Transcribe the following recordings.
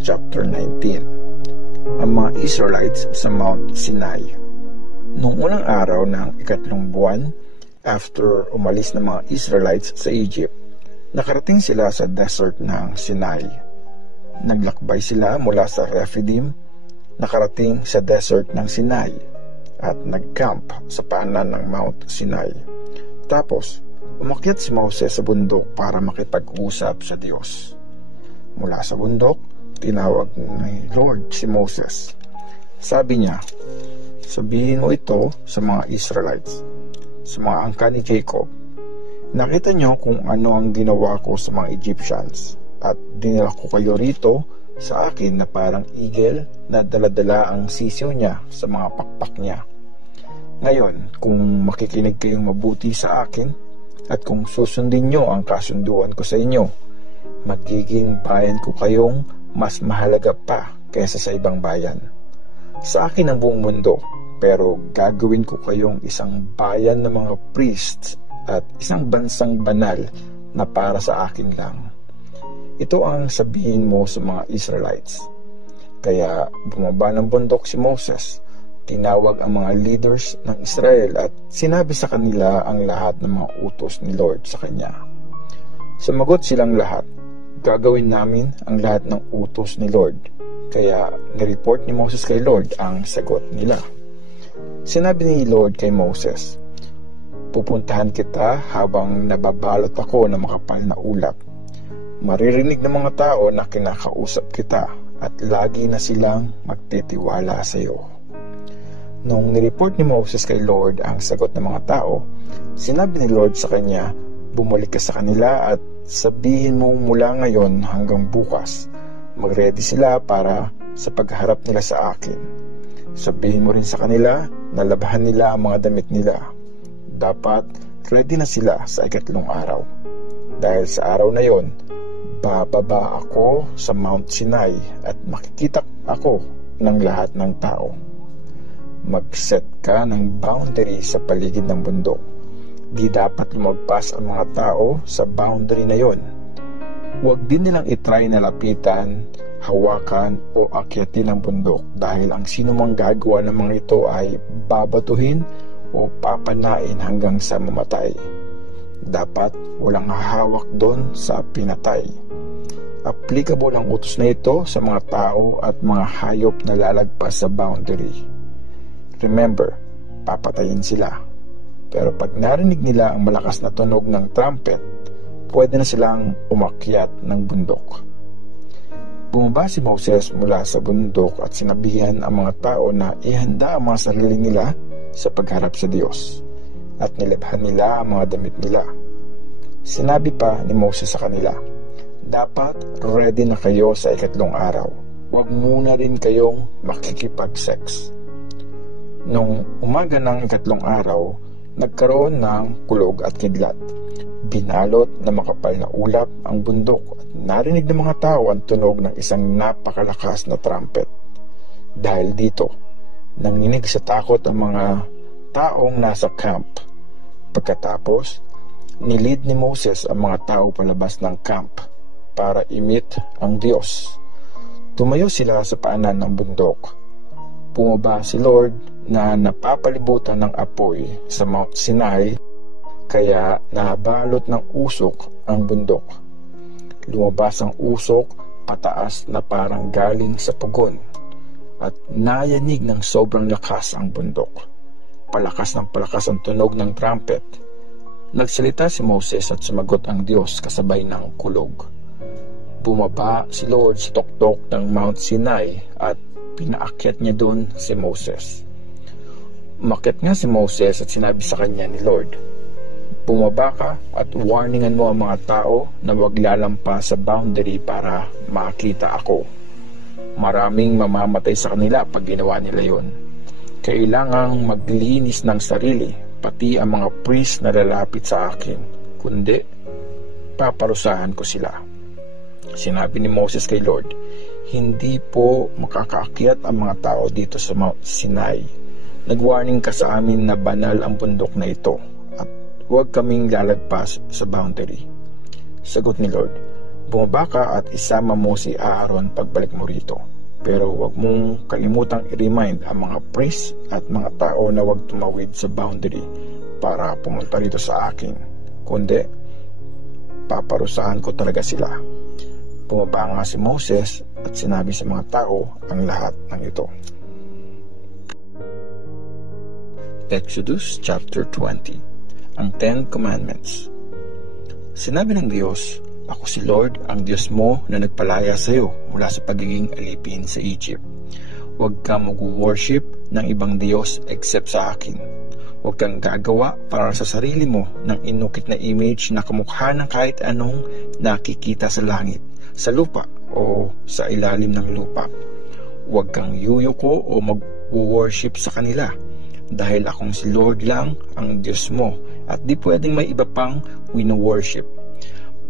chapter 19. Ang mga Israelites sa Mount Sinai. Noong unang araw ng ikatlong buwan, after umalis ng mga Israelites sa Egypt, nakarating sila sa desert ng Sinai. Naglakbay sila mula sa Rephidim, nakarating sa desert ng Sinai, at nagcamp sa paanan ng Mount Sinai. Tapos, umakyat si Moses sa bundok para makipag-usap sa Diyos. Mula sa bundok, tinawag ni Lord si Moses. Sabi niya, "Sabihin mo ito sa mga Israelites, sa mga angka ni Jacob. Nakita niyo kung ano ang ginawa ko sa mga Egyptians, at dinala ko kayo rito sa akin na parang eagle na daladala ang sisiw niya sa mga pakpak niya. Ngayon, kung makikinig kayong mabuti sa akin, at kung susundin niyo ang kasunduan ko sa inyo, magiging bayan ko kayong mas mahalaga pa kaysa sa ibang bayan. Sa akin ang buong mundo, pero gagawin ko kayong isang bayan ng mga priests at isang bansang banal na para sa akin lang." Ito ang sabihin mo sa mga Israelites. Kaya bumaba ng bundok si Moses, tinawag ang mga leaders ng Israel at sinabi sa kanila ang lahat ng mga utos ni Lord sa kanya. Sumagot silang lahat, "Gagawin namin ang lahat ng utos ni Lord." Kaya nireport ni Moses kay Lord ang sagot nila. Sinabi ni Lord kay Moses, "Pupuntahan kita habang nababalot ako ng makapal na ulap. Maririnig ng mga tao na kinakausap kita at lagi na silang magtitiwala sa iyo." Nung nireport ni Moses kay Lord ang sagot ng mga tao, sinabi ni Lord sa kanya, "Bumalik ka sa kanila at sabihin mo mula ngayon hanggang bukas, mag-ready sila para sa pagharap nila sa akin. Sabihin mo rin sa kanila na labahan nila ang mga damit nila. Dapat ready na sila sa ikatlong araw. Dahil sa araw na yon, bababa ako sa Mount Sinai at makikita ako ng lahat ng tao. Mag-set ka ng boundary sa paligid ng bundok. Di dapat lumagpas ang mga tao sa boundary na yon. Huwag din nilang itry na lapitan, hawakan o akyatin ang bundok dahil ang sino mang gagawa ng mga ito ay babatuhin o papanain hanggang sa mamatay. Dapat walang hahawak doon sa pinatay." Applicable ang utos na ito sa mga tao at mga hayop na lalagpas sa boundary. Remember, papatayin sila. Pero pag narinig nila ang malakas na tunog ng trumpet, pwede na silang umakyat ng bundok. Bumaba si Moses mula sa bundok at sinabihan ang mga tao na ihanda ang mga sarili nila sa pagharap sa Diyos at nilabhan nila ang mga damit nila. Sinabi pa ni Moses sa kanila, "Dapat ready na kayo sa ikatlong araw. Huwag muna rin kayong makikipag-sex." Nung umaga ng ikatlong araw, nagkaroon ng kulog at kidlat. Binalot na makapal na ulap ang bundok at narinig ng mga tao ang tunog ng isang napakalakas na trumpet. Dahil dito, nanginig sa takot ang mga taong nasa camp. Pagkatapos, nilid ni Moses ang mga tao palabas ng camp para imit ang Diyos. Tumayo sila sa paanan ng bundok. Bumaba si Lord na napapalibutan ng apoy sa Mount Sinai, kaya nabalot ng usok ang bundok. Lumabas ang usok pataas na parang galing sa pugon at nayanig ng sobrang lakas ang bundok. Palakas ng palakas ang tunog ng trumpet. Nagsalita si Moses at sumagot ang Diyos kasabay ng kulog. Bumaba si Lord sa tuktok ng Mount Sinai at pinaakyat niya doon si Moses. Umakyat nga si Moses at sinabi sa kanya ni Lord, "Bumaba ka at warningan mo ang mga tao na huwag lalampas sa boundary para makita ako. Maraming mamamatay sa kanila pag ginawa nila yon. Kailangang maglinis ng sarili, pati ang mga priest na lalapit sa akin, kundi paparusahan ko sila." Sinabi ni Moses kay Lord, "Hindi po makakaakyat ang mga tao dito sa Mount Sinai. Nag-warning ka sa amin na banal ang bundok na ito at huwag kaming lalagpas sa boundary." Sagot ni Lord, Bumaba ka at isama mo si Aaron pagbalik mo rito. Pero huwag mong kalimutang i-remind ang mga priest at mga tao na huwag tumawid sa boundary para pumunta rito sa akin. Kundi, paparusahan ko talaga sila. Bumaba nga si Moses at sinabi sa mga tao ang lahat ng ito. Exodus chapter 20. Ang Ten Commandments. Sinabi ng Diyos, "Ako si Lord, ang Diyos mo na nagpalaya sa iyo mula sa pagiging alipin sa Egypt. Huwag kang mag-worship ng ibang Diyos except sa akin. Huwag kang gagawa para sa sarili mo ng inukit na image na kamukha ng kahit anong nakikita sa langit, sa lupa o sa ilalim ng lupa. Huwag kang yuyuko o mag-worship sa kanila, dahil akong si Lord lang ang Diyos mo at di pwedeng may iba pang wino-worship.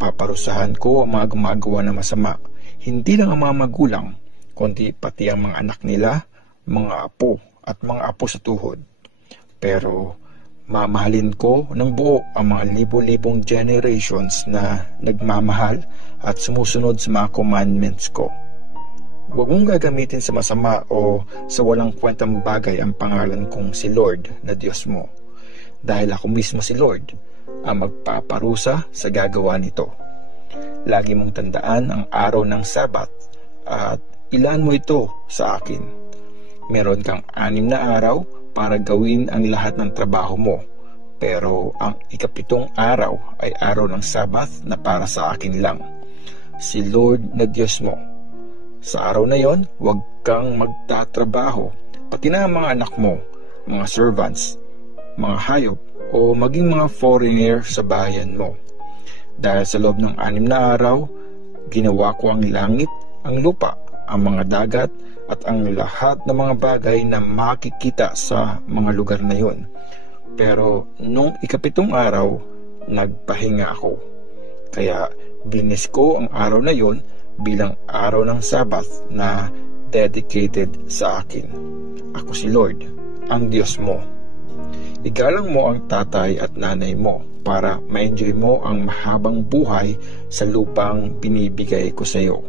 Paparusahan ko ang mga gumagawa ng masama, hindi lang ang mga magulang, kundi pati ang mga anak nila, mga apo at mga apo sa tuhod. Pero mamahalin ko ng buo ang mga libo-libong generations na nagmamahal at sumusunod sa mga commandments ko. Huwag mong gagamitin sa masama o sa walang kwentang bagay ang pangalan kong si Lord na Diyos mo, dahil ako mismo si Lord ang magpaparusa sa gagawa nito. Lagi mong tandaan ang araw ng Sabat at ilaan mo ito sa akin. Meron kang 6 na araw para gawin ang lahat ng trabaho mo, pero ang ika-7 araw ay araw ng Sabat na para sa akin lang, si Lord na Diyos mo. Sa araw na yon, huwag kang magtatrabaho, pati na ang mga anak mo, mga servants, mga hayop, o maging mga foreigner sa bayan mo. Dahil sa loob ng 6 na araw, ginawa ko ang langit, ang lupa, ang mga dagat, at ang lahat ng mga bagay na makikita sa mga lugar na yon. Pero nung ika-7 araw, nagpahinga ako. Kaya blinis ko ang araw na yon bilang araw ng Sabbath na dedicated sa akin. Ako si Lord, ang Diyos mo. Igalang mo ang tatay at nanay mo para ma-enjoy mo ang mahabang buhay sa lupang binibigay ko sa iyo.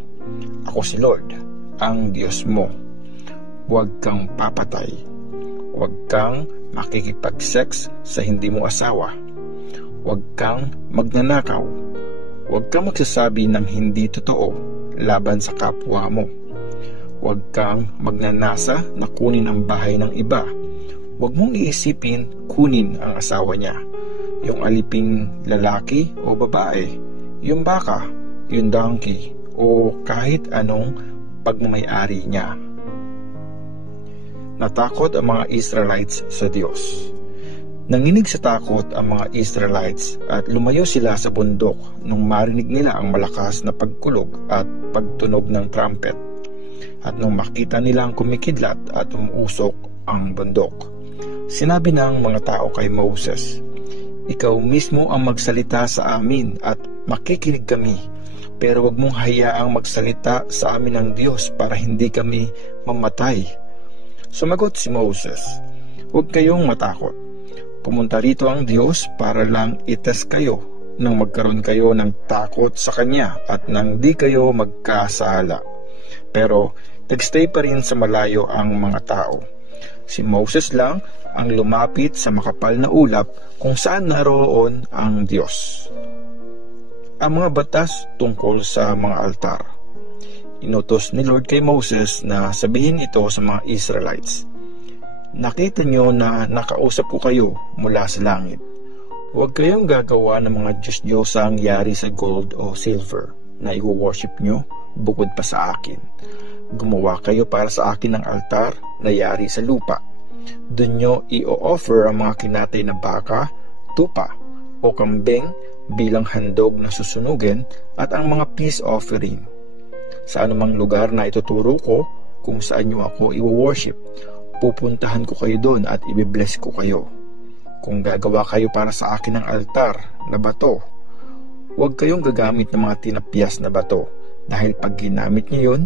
Ako si Lord, ang Diyos mo. Huwag kang papatay. Huwag kang makikipag-sex sa hindi mo asawa. Huwag kang magnanakaw. Huwag kang magsasabi ng hindi totoo laban sa kapwa mo. Huwag kang magnanasa na kunin ang bahay ng iba. Huwag mong iisipin kunin ang asawa niya, yung aliping lalaki o babae, yung baka, yung donkey, o kahit anong pagmamayari niya. Natakot ang mga Israelites sa Diyos. Nanginig sa takot ang mga Israelites at lumayo sila sa bundok nung marinig nila ang malakas na pagkulog at pagtunog ng trumpet. At nung makita nilang kumikidlat at umuusok ang bundok, sinabi ng mga tao kay Moses, "Ikaw mismo ang magsalita sa amin at makikinig kami, pero wag mong hayaang magsalita sa amin ng Diyos para hindi kami mamatay." Sumagot si Moses, "Huwag kayong matakot. Pumunta rito ang Diyos para lang itest kayo nang magkaroon kayo ng takot sa Kanya at nang di kayo magkasala." Pero nagstay pa rin sa malayo ang mga tao. Si Moses lang ang lumapit sa makapal na ulap kung saan naroon ang Diyos. Ang mga batas tungkol sa mga altar. Inutos ni Lord kay Moses na sabihin ito sa mga Israelites, "Nakita nyo na nakausap ko kayo mula sa langit. Huwag kayong gagawa ng mga Diyos-Diyosang yari sa gold o silver na i-worship nyo bukod pa sa akin. Gumawa kayo para sa akin ng altar na yari sa lupa. Doon nyo i-offer ang mga kinatay na baka, tupa, o kambing bilang handog na susunugin at ang mga peace offering. Sa anumang lugar na ituturo ko kung saan nyo ako i-worship, pupuntahan ko kayo doon at i-bless ko kayo. Kung gagawa kayo para sa akin ng altar na bato, huwag kayong gagamit ng mga tinapyas na bato, dahil pag ginamit nyo yun,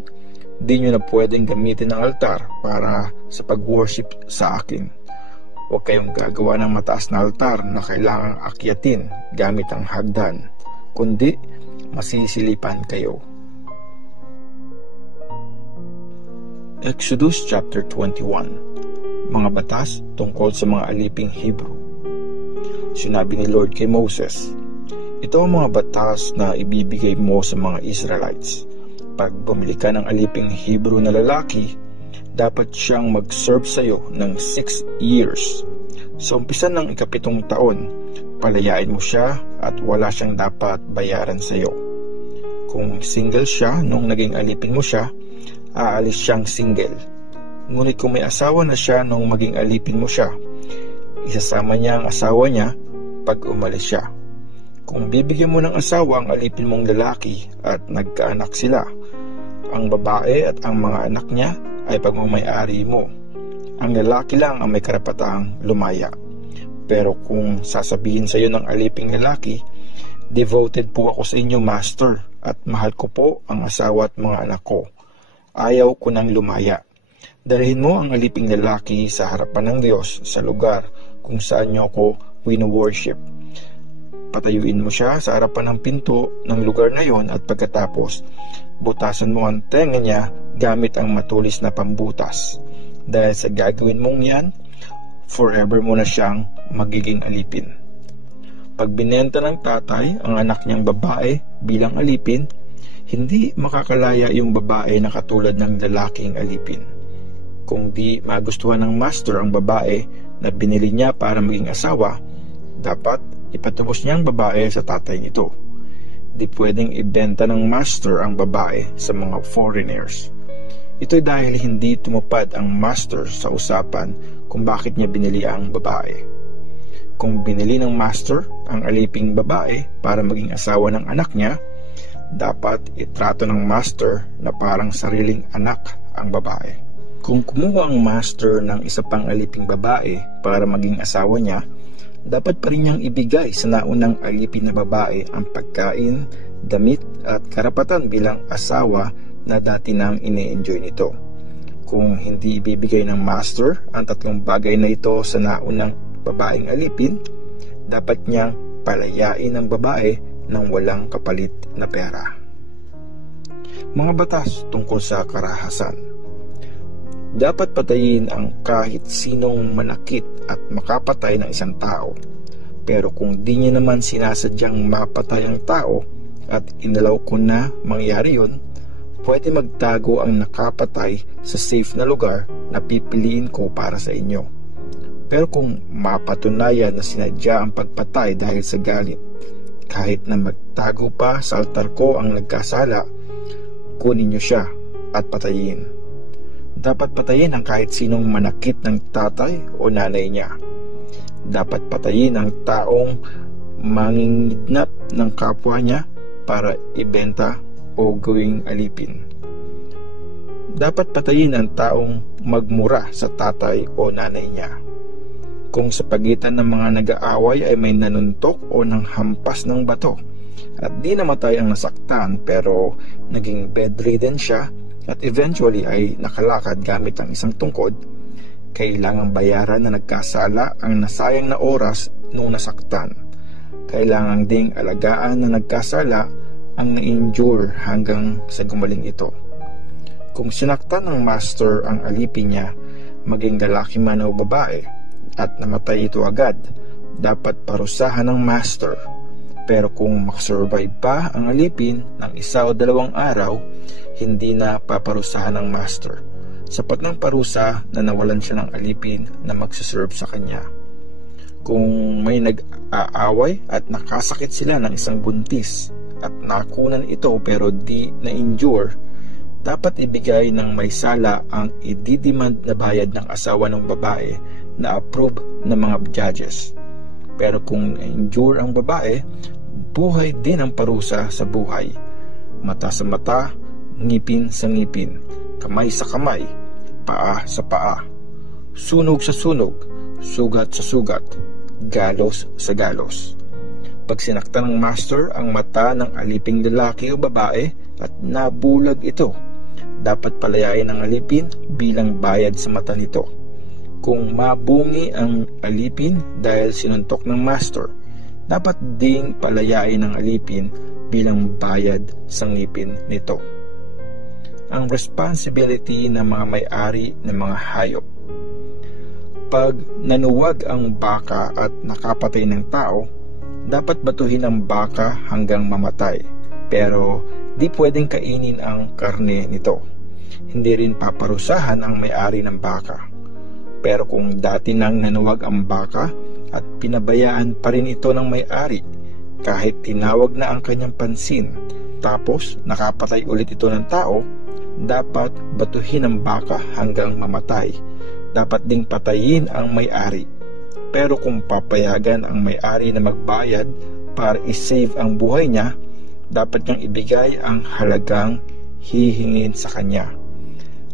di nyo na pwedeng gamitin ng altar para sa pag-worship sa akin. Huwag kayong gagawa ng mataas na altar na kailangang akyatin gamit ang hagdan, kundi masisilipan kayo. Exodus chapter 21. Mga batas tungkol sa mga aliping Hebrew. Sinabi ni Lord kay Moses, ito ang mga batas na ibibigay mo sa mga Israelites. Pag bumili ka ng aliping Hebrew na lalaki, dapat siyang mag-serve sa iyo ng 6 years. Sa umpisa ng 7 taon, palayain mo siya at wala siyang dapat bayaran sa iyo. Kung single siya nung naging alipin mo siya, aalis siyang single. Ngunit kung may asawa na siya nung maging alipin mo siya, isasama niya ang asawa niya pag umalis siya. Kung bibigyan mo ng asawa ang alipin mong lalaki at nagkaanak sila, ang babae at ang mga anak niya ay pagmamay-ari mo. Ang lalaki lang ang may karapatang lumaya. Pero kung sasabihin sa iyo ng aliping lalaki, devoted po ako sa inyo, master, at mahal ko po ang asawa at mga anak ko. Ayaw ko nang lumaya. Dalhin mo ang aliping lalaki sa harapan ng Diyos sa lugar kung saan niyo ako wino-worship. Patayuin mo siya sa harapan ng pinto ng lugar na yon at pagkatapos, butasan mo ang tenga niya gamit ang matulis na pambutas. Dahil sa gagawin mong yan, forever mo na siyang magiging alipin. Pag binenta ng tatay ang anak niyang babae bilang alipin, hindi makakalaya yung babae na katulad ng lalaking alipin. Kung di magustuhan ng master ang babae na binili niya para maging asawa, dapat ipatubos niya ang babae sa tatay nito. Di pwedeng ibenta ng master ang babae sa mga foreigners. Ito'y dahil hindi tumupad ang master sa usapan kung bakit niya binili ang babae. Kung binili ng master ang aliping babae para maging asawa ng anak niya, dapat itrato ng master na parang sariling anak ang babae. Kung kumuha ang master ng isa pang aliping babae para maging asawa niya, dapat pa rin niyang ibigay sa naunang alipin na babae ang pagkain, damit at karapatan bilang asawa na dati nang ine-enjoy nito. Kung hindi ibibigay ng master ang 3 bagay na ito sa naunang babaeng alipin, dapat niyang palayain ang babae ng walang kapalit na pera. Mga batas tungkol sa karahasan. Dapat patayin ang kahit sinong manakit at makapatay ng isang tao. Pero kung di niya naman sinasadyang mapatay ang tao at inalaw ko na mangyari yun, pwede magtago ang nakapatay sa safe na lugar na pipiliin ko para sa inyo. Pero kung mapatunayan na sinadya ang pagpatay dahil sa galit, kahit na magtago pa sa altar ko ang nagkasala, kunin niyo siya at patayin. Dapat patayin ang kahit sinong manakit ng tatay o nanay niya. Dapat patayin ang taong mangingidnap ng kapwa niya para ibenta o gawing alipin. Dapat patayin ang taong magmura sa tatay o nanay niya. Kung sa pagitan ng mga nag-aaway ay may nanuntok o nanghampas ng bato at di namatay ang nasaktan pero naging bedridden siya at eventually ay nakalakad gamit ang isang tungkod, kailangang bayaran na nagkasala ang nasayang na oras nung nasaktan. Kailangang ding alagaan na nagkasala ang na-injure hanggang sa gumaling ito. Kung sinaktan ng master ang alipin niya, maging lalaki man o babae, at namatay ito agad, dapat parusahan ng master. Pero kung makasurvive pa ang alipin ng 1 o 2 araw, hindi na paparusahan ng master. Sapat ng parusa na nawalan siya ng alipin na magsaserve sa kanya. Kung may nag-aaway at nakasakit sila ng isang buntis at nakunan ito pero di na-injure, dapat ibigay ng may sala ang ididemand na bayad ng asawa ng babae na approve ng mga judges. Pero kung na-injure ang babae, buhay din ang parusa sa buhay. Mata sa mata, ngipin sa ngipin, kamay sa kamay, paa sa paa, sunog sa sunog, sugat sa sugat, galos sa galos. Pag sinaktan ng master ang mata ng aliping lalaki o babae at nabulag ito, dapat palayain ang alipin bilang bayad sa mata nito. Kung mabungi ang alipin dahil sinuntok ng master, dapat ding palayain ang alipin bilang bayad sa ngipin nito. Ang responsibility ng mga may-ari ng mga hayop. Pag nanuwag ang baka at nakapatay ng tao, dapat batuhin ang baka hanggang mamatay, pero di pwedeng kainin ang karne nito. Hindi rin paparusahan ang may-ari ng baka. Pero kung dati nang nanuwag ang baka at pinabayaan pa rin ito ng may-ari, kahit tinawag na ang kanyang pansin, tapos nakapatay ulit ito ng tao, dapat batuhin ang baka hanggang mamatay. Dapat ding patayin ang may-ari. Pero kung papayagan ang may-ari na magbayad para isave ang buhay niya, dapat niyang ibigay ang halagang hihingin sa kanya.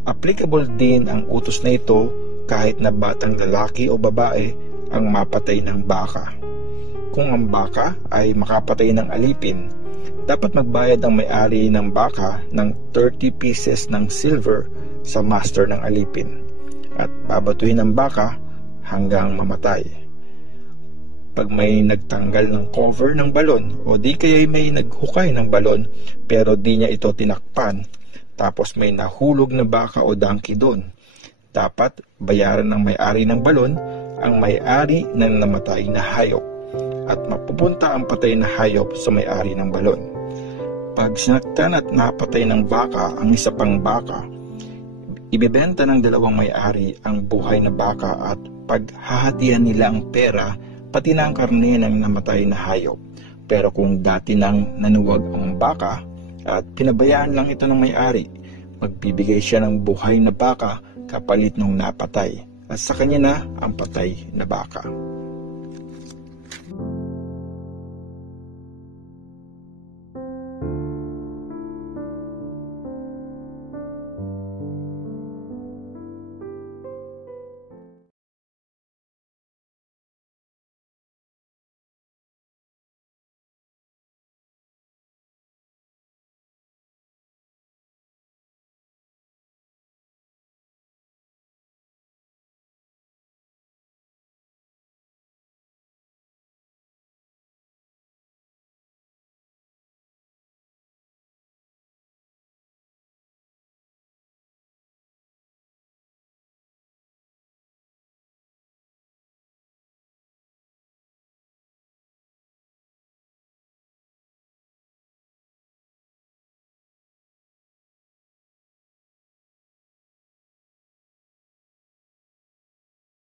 Applicable din ang utos na ito kahit na batang lalaki o babae ang mapatay ng baka. Kung ang baka ay makapatay ng alipin, dapat magbayad ang may-ari ng baka ng 30 pieces ng silver sa master ng alipin at babatuhin ang baka hanggang mamatay. Pag may nagtanggal ng cover ng balon o di kaya may naghukay ng balon pero di niya ito tinakpan, tapos may nahulog na baka o donkey doon, dapat bayaran ng may-ari ng balon ang may-ari ng namatay na hayop at mapupunta ang patay na hayop sa may-ari ng balon. Pag sinaktan at napatay ng baka ang isa pang baka, ibebenta ng dalawang may-ari ang buhay na baka at paghahatian nila ang pera pati na ang karne ng namatay na hayop. Pero kung dati nang nanuwag ang baka at pinabayaan lang ito ng may-ari, magbibigay siya ng buhay na baka kapalit nung napatay at sa kanya na ang patay na baka.